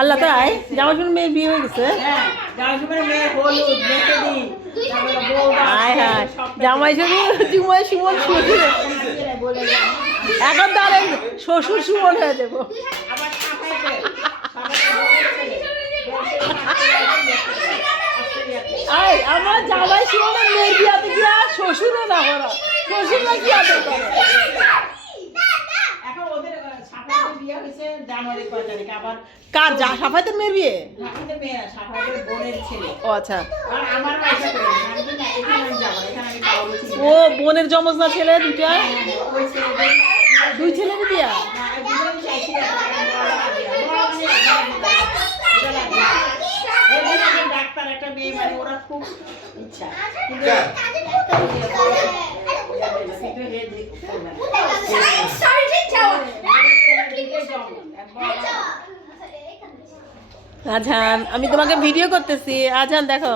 আল্লাহ তাই জামাই ষষ্ঠীর মেয়ের বিয়ে হয়ে গেছে। জামাই ষষ্ঠী সুমন শ্বশুর এখন তাহলে শ্বশুর সুমন হয়ে যাবো। আমার জামাই সুমনের মেয়ের বিয়াতে গিয়া শ্বশুরও না করা, শ্বশুর না কি আদর করে। কার যা সাফায়েতের মেয়ের বিয়ে? ও আচ্ছা, ও বোনের জমজ না ছেলে দুইটা, দুই ছেলের বিয়া। ডাক্তার একটা মেয়ে মানে ওরা খুব ইচ্ছা আজান, আমি তোমাকে ভিডিও করতেছি। আজান দেখো,